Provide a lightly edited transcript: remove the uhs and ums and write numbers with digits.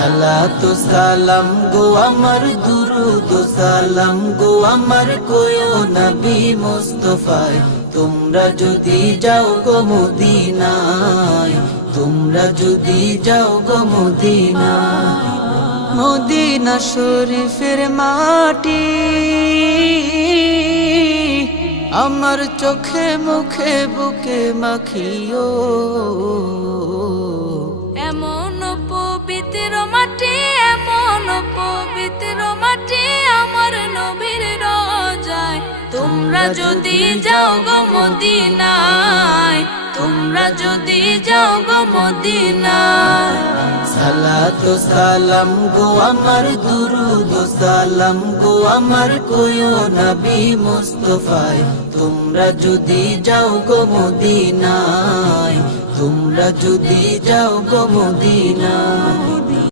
সালাতু সালাম গো আমার, দুরুদ সালাম গো আমার, কোয়ো নবী মুস্তাফায়। তোমরা যদি যাও গো মদিনায়, তোমরা যদি যাও গো মদিনায়। মদিনা শরীফের মাটি আমার চোখে মুখে বুকে মাখিও। এমন পবিত্র মাটি, এমন পবিত্র মাটি আমার নবীর রোজায়। তোমরা যদি যাও গো মদিনায়, তোমরা যদি যাও গো মদিনায়। সালাতু সালাম গো আমার, দুরুদ সালাম গো আমার, কোয়ো নবী মুস্তাফায়। তোমরা যদি যাও গো মদিনায়, তোমরা যদি যাও গো মদিনায়।